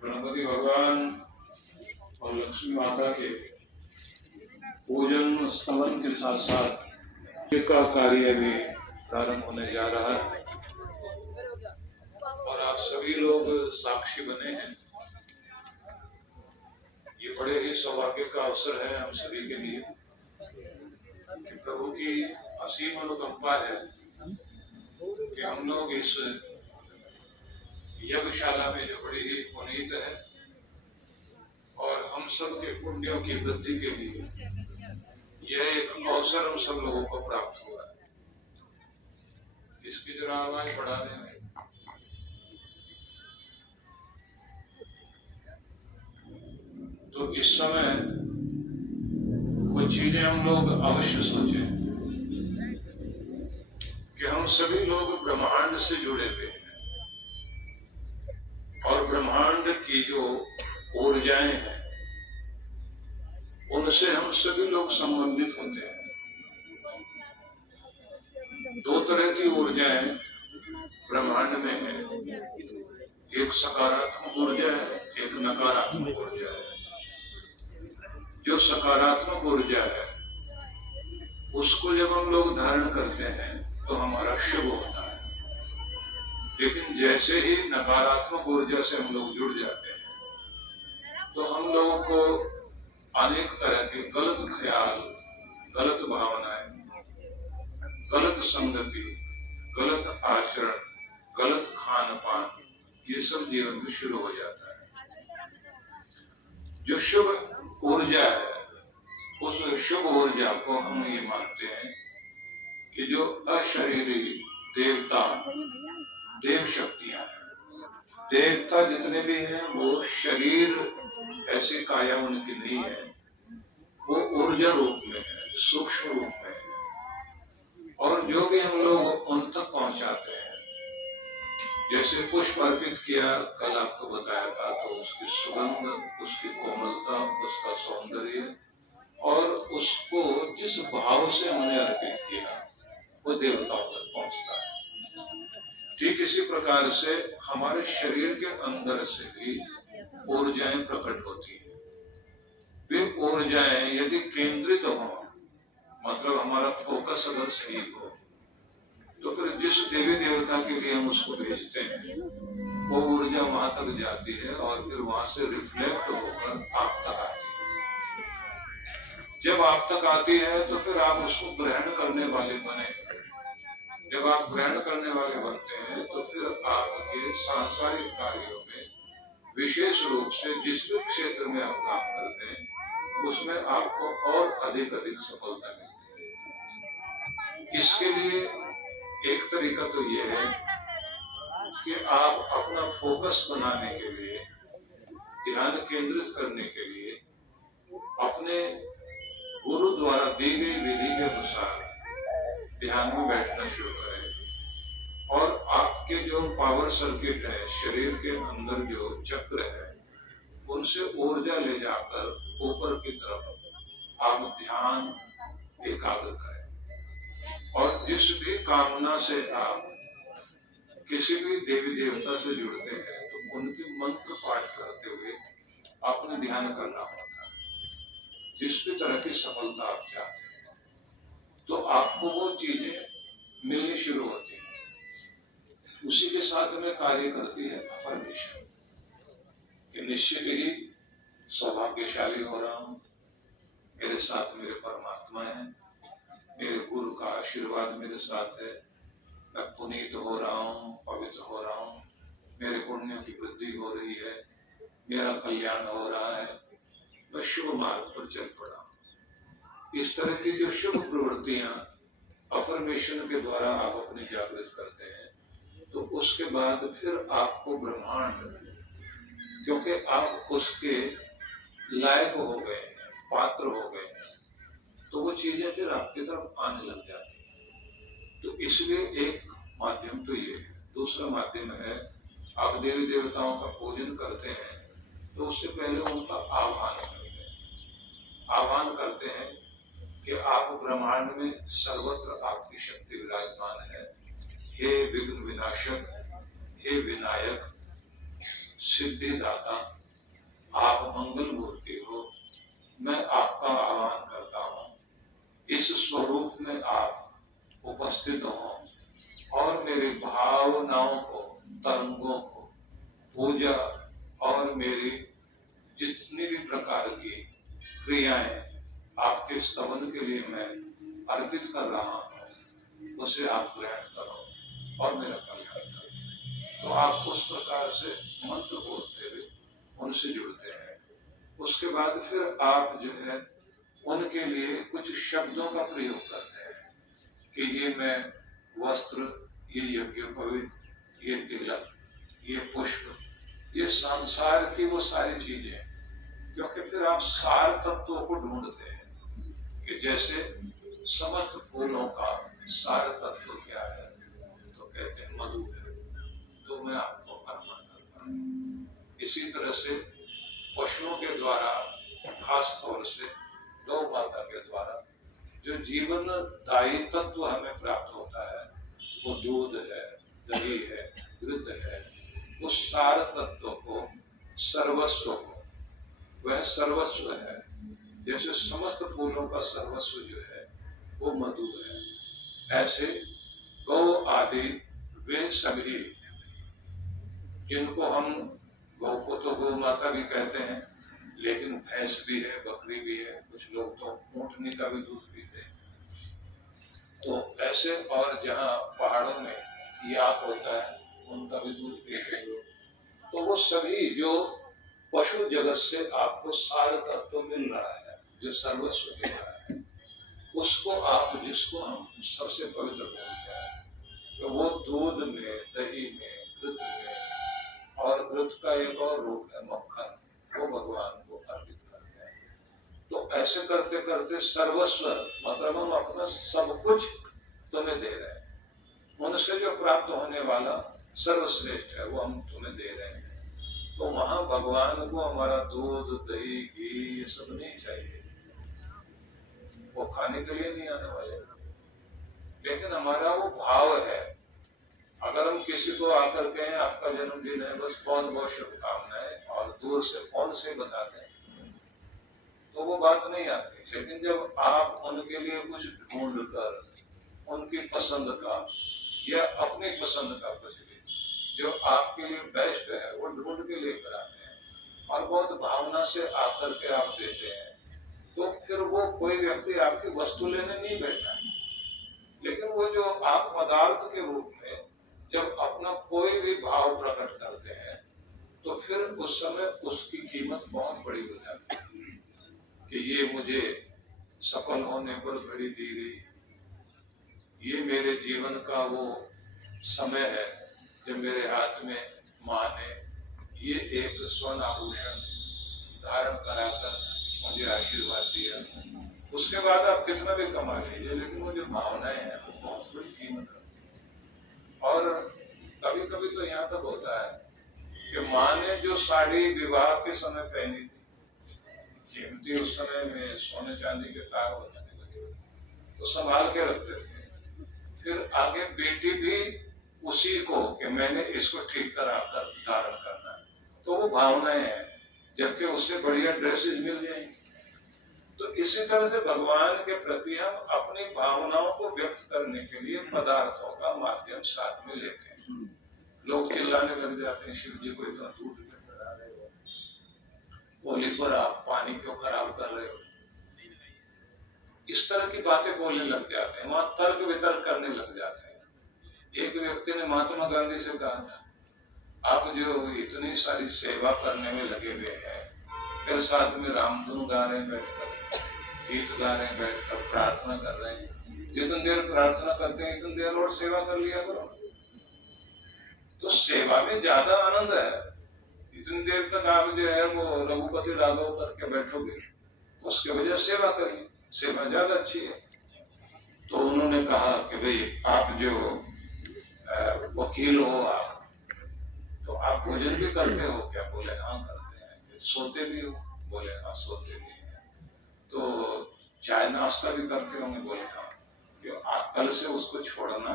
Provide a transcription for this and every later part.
गणपति भगवान और लक्ष्मी माता के पूजन स्तवन के साथ साथ का कार्य भी प्रारंभ होने जा रहा है और आप सभी लोग साक्षी बने हैं। ये बड़े ही सौभाग्य का अवसर है हम सभी के लिए कि प्रभु की असीम अनुकंपा है कि हम लोग इस यज्ञशाला में जो बड़ी ही पुनीत है और हम सब के पुण्यों की वृद्धि के लिए यह एक अवसर हम सब लोगों को प्राप्त हुआ है। इसकी जरा आवाज बढ़ाने में तो इस समय कुछ चीजें हम लोग अवश्य सोचें कि हम सभी लोग ब्रह्मांड से जुड़े हुए हैं और ब्रह्मांड की जो ऊर्जाएं हैं उनसे हम सभी लोग संबंधित होते हैं। दो तरह की ऊर्जाएं ब्रह्मांड में है, एक सकारात्मक ऊर्जा है, एक नकारात्मक ऊर्जा है। जो सकारात्मक ऊर्जा है उसको जब हम लोग धारण करते हैं तो हमारा शुभ होता है, लेकिन जैसे ही नकारात्मक ऊर्जा से हम लोग जुड़ जाते हैं तो हम लोगों को अनेक तरह के गलत ख्याल, गलत भावनाएं, गलत संगति, गलत आचरण, गलत खान पान, ये सब जीवन में शुरू हो जाता है। जो शुभ ऊर्जा है उस शुभ ऊर्जा को हम ये मानते हैं कि जो अशरीरी देवता, देव शक्तियां हैं, देवता जितने भी हैं वो शरीर ऐसी काया उनकी नहीं है, वो ऊर्जा रूप में है, सूक्ष्म रूप में है। और जो भी हम लोग उन तक पहुंचाते हैं, जैसे पुष्प अर्पित किया, कल आपको बताया था, तो उसकी सुगंध, उसकी कोमलता, उसका सौंदर्य और उसको जिस भाव से हमने अर्पित किया वो देवताओं तक पहुंचता है। ठीक इसी प्रकार से हमारे शरीर के अंदर से भी ऊर्जाएं प्रकट होती हैं। वे ऊर्जाएं यदि केंद्रित हो, मतलब हमारा फोकस अगर सही हो, तो फिर जिस देवी देवता के लिए हम उसको भेजते हैं वो ऊर्जा वहां तक जाती है और फिर वहां से रिफ्लेक्ट होकर आप तक आती है। जब आप तक आती है तो फिर आप उसको ग्रहण करने वाले बने। जब आप ग्रहण करने वाले बनते हैं तो फिर आपके सांसारिक कार्यों में विशेष रूप से जिस भी क्षेत्र में आप काम करते हैं उसमें आपको और अधिक सफलता मिलती है। इसके लिए एक तरीका तो यह है कि आप अपना फोकस बनाने के लिए, ध्यान केंद्रित करने के लिए अपने गुरु द्वारा दी गई विधि के अनुसार ध्यान में बैठना शुरू करें और आपके जो पावर सर्किट है, शरीर के अंदर जो चक्र है, उनसे ऊर्जा ले जाकर ऊपर की तरफ आप ध्यान एकाग्र करें। और जिस भी कामना से आप किसी भी देवी देवता से जुड़ते हैं तो उनके मंत्र पाठ करते हुए आपने ध्यान करना होता है। जिस भी तरह की सफलता आप चाहते हैं तो आपको वो चीजें मिलनी शुरू होती हैं। उसी के साथ में कार्य करती है अफर्मेशन कि निश्चित ही सौभाग्यशाली हो रहा हूं, मेरे साथ मेरे परमात्मा है, मेरे गुरु का आशीर्वाद मेरे साथ है, मैं पुनीत हो रहा हूं, पवित्र हो रहा हूं, मेरे पुण्यों की वृद्धि हो रही है, मेरा कल्याण हो रहा है, मैं शुभ मार्ग पर चल पड़ा हूं। इस तरह की जो शुभ प्रवृत्तियां अफर्मेशन के द्वारा आप अपनी जागृत करते हैं तो उसके बाद फिर आपको ब्रह्मांड, क्योंकि आप उसके लायक हो गए, पात्र हो गए, तो वो चीजें फिर आपकी तरफ आने लग जाती हैं। तो इसलिए एक माध्यम तो ये है। दूसरा माध्यम है, आप देवी देवताओं का पूजन करते हैं तो उससे पहले उनका आह्वान करते हैं। आह्वान करते हैं कि आप ब्रह्मांड में सर्वत्र आपकी शक्ति विराजमान है। हे विघ्न विनाशक, हे विनायक, सिद्धिदाता, आप मंगल मूर्ति हो, मैं आपका आह्वान करता हूँ, इस स्वरूप में आप उपस्थित हो और मेरी भावनाओं को, तरंगों को, पूजा और मेरी जितनी भी प्रकार की क्रियाएं आपके स्तवन के लिए मैं अर्पित कर रहा हूँ, उसे आप ग्रहण करो और मेरा कल्याण करो। तो आप उस प्रकार से मंत्र बोलते हुए उनसे जुड़ते हैं। उसके बाद फिर आप जो है उनके लिए कुछ शब्दों का प्रयोग करते हैं कि ये मैं वस्त्र, ये यज्ञोपवीत, ये तिलक, ये पुष्प, ये संसार की वो सारी चीजें, क्योंकि फिर आप सार तत्वों को ढूंढते हैं कि जैसे समस्त फूलों का सार तत्व क्या है, तो कहते हैं मधु है, तो मैं आपको अर्पण करता हूं। इसी तरह से पशुओं के द्वारा, खास तौर से गौ माता के द्वारा जो जीवन दायी तत्व हमें प्राप्त होता है, वो दूध है, दही है, घृत है, उस सार तत्व को, सर्वस्व को, वह सर्वस्व है। जैसे समस्त फूलों का सर्वस्व जो है वो मधु है, ऐसे गौ आदि वे सभी, जिनको हम, गौ को तो गौ माता भी कहते हैं, लेकिन भैंस भी है, बकरी भी है, कुछ लोग तो ऊंटनी का भी दूध पीते हैं। तो ऐसे, और जहाँ पहाड़ों में याक होता है उनका भी दूध पीते हैं लोग। तो वो सभी जो पशु जगत से आपको सार तत्व मिल रहा है, जो सर्वस्व मिल रहा है, उसको आप, जिसको हम सबसे पवित्र बोलते हैं, तो वो दूध में, दही में, घृत में, और घृत का एक और रूप है मक्खन, वो भगवान को अर्पित करते हैं। तो ऐसे करते करते सर्वस्व, मतलब हम अपना सब कुछ तुम्हें दे रहे हैं, उनसे जो प्राप्त होने वाला सर्वश्रेष्ठ है वो हम तुम्हें दे रहे हैं। तो वहां भगवान को हमारा दूध, दही, घी ये सब नहीं चाहिए, वो खाने के लिए नहीं आने वाले, लेकिन हमारा वो भाव है। अगर हम किसी को आकर कहें आपका जन्मदिन है, बस बहुत बहुत शुभकामनाएं, और दूर से फोन से बता दें, तो वो बात नहीं आती। लेकिन जब आप उनके लिए कुछ ढूंढ कर, उनकी पसंद का या अपनी पसंद का कुछ भी जो आपके लिए बेस्ट है वो ढूंढ के लेकर आते हैं और बहुत भावना से आकर के आप देते हैं, तो फिर वो कोई व्यक्ति आपकी वस्तु लेने नहीं बैठा, लेकिन वो जो आप पदार्थ के रूप में जब अपना कोई भी भाव प्रकट करते हैं, तो फिर उस समय उसकी कीमत बहुत बड़ी हो जाती है कि ये मुझे सफल होने पर घड़ी दी गई, ये मेरे जीवन का वो समय है जब मेरे हाथ में माँ ने ये एक स्वर्ण आभूषण धारण कराकर मुझे आशीर्वाद दिया। उसके बाद आप कितना भी कमा लीजिए, लेकिन वो जो भावनाएं हैं वो बहुत बड़ी कीमत रखती है। और कभी कभी तो यहाँ तक होता है कि माँ ने जो साड़ी विवाह के समय पहनी थी, कीमती, उस समय में सोने चांदी के तार होने लगे, तो संभाल के रखते थे। फिर आगे बेटी भी उसी को कि मैंने इसको ठीक कराकर धारण करना है, तो वो भावनाएं हैं, जबकि उससे बढ़िया ड्रेसेस मिल जाएंगी। तो इसी तरह से भगवान के प्रति हम अपनी भावनाओं को व्यक्त करने के लिए पदार्थों का माध्यम साथ में लेते हैं। लोग चिल्लाने लग जाते हैं, शिव जी को इतना दूध क्यों करा रहे हो, होली पर आप पानी क्यों खराब कर रहे हो, इस तरह की बातें बोलने लग जाते हैं, वहां तर्क वितर्क करने लग जाते हैं। एक व्यक्ति ने महात्मा गांधी से कहा था, आप जो इतनी सारी सेवा करने में लगे हुए हैं, फिर साथ में रामधुन गा रहे हैं बैठकर, गीत गा रहे हैं बैठकर, प्रार्थना कर रहे हैं, जितनी देर प्रार्थना करते हैं इतनी देर और सेवा कर लिया करो। तो सेवा में ज्यादा आनंद है, इतनी देर तक आप जो है वो रघुपति राघव करके बैठोगे, उसके वजह सेवा करिए, सेवा ज्यादा अच्छी है। तो उन्होंने कहा कि भाई आप जो वकील हो, आप तो आप भोजन भी करते हो क्या? बोले हाँ करते हैं। सोते भी हो? बोले हाँ सोते भी हैं। तो चाय नाश्ता भी करते होंगे? बोले हाँ। क्यों? कल से उसको छोड़ना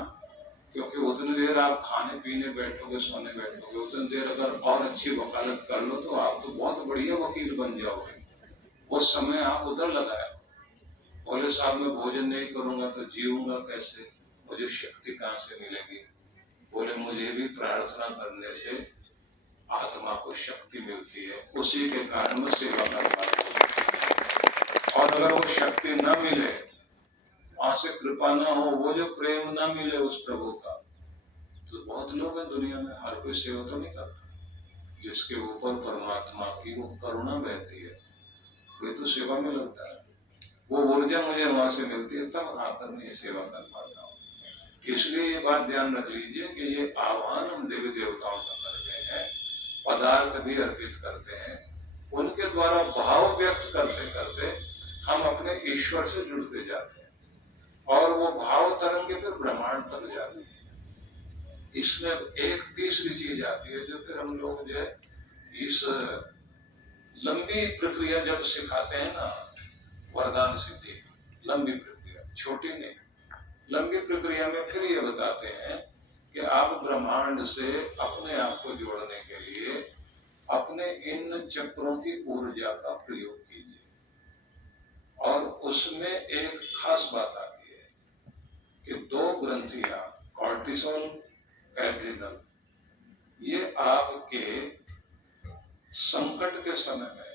क्योंकि उतनी देर आप खाने पीने बैठोगे, सोने बैठोगे, उतनी देर अगर और अच्छी वकालत कर लो तो आप तो बहुत बढ़िया वकील बन जाओगे। वो समय आप उधर लगाए। बोले साहब मैं भोजन नहीं करूंगा तो जीऊंगा कैसे, मुझे शक्ति कहां से मिलेगी? बोले मुझे भी प्रार्थना करने से आत्मा को शक्ति मिलती है, उसी के कारण मैं सेवा कर पाता हूं। और अगर वो शक्ति न मिले, वहां से कृपा न हो, वो जो प्रेम न मिले उस प्रभु का, तो बहुत लोग हैं दुनिया में, हर कोई सेवा तो नहीं करता। जिसके ऊपर परमात्मा की वो करुणा बहती है वे तो सेवा में लगता है। वो ऊर्जा मुझे वहां से मिलती है, तब आकर मैं ये सेवा कर पाता हूँ। इसलिए ये बात ध्यान रख लीजिए कि ये आह्वान हम देवी देवताओं का करते हैं, पदार्थ भी अर्पित करते हैं, उनके द्वारा भाव व्यक्त करते करते हम अपने ईश्वर से जुड़ते जाते हैं और वो भाव तरंगे फिर ब्रह्मांड तक जाती है। इसमें एक तीसरी चीज आती है जो फिर हम लोग जो है इस लंबी प्रक्रिया जब सिखाते हैं ना, वरदान सिद्धि लंबी प्रक्रिया, छोटी नहीं, लंबी प्रक्रिया में फिर ये बताते हैं कि आप ब्रह्मांड से अपने आप को जोड़ने के लिए अपने इन चक्रों की ऊर्जा का प्रयोग कीजिए। और उसमें एक खास बात आती है कि दो ग्रंथियां, कॉर्टिसोल, एड्रिनल, ये आपके संकट के समय में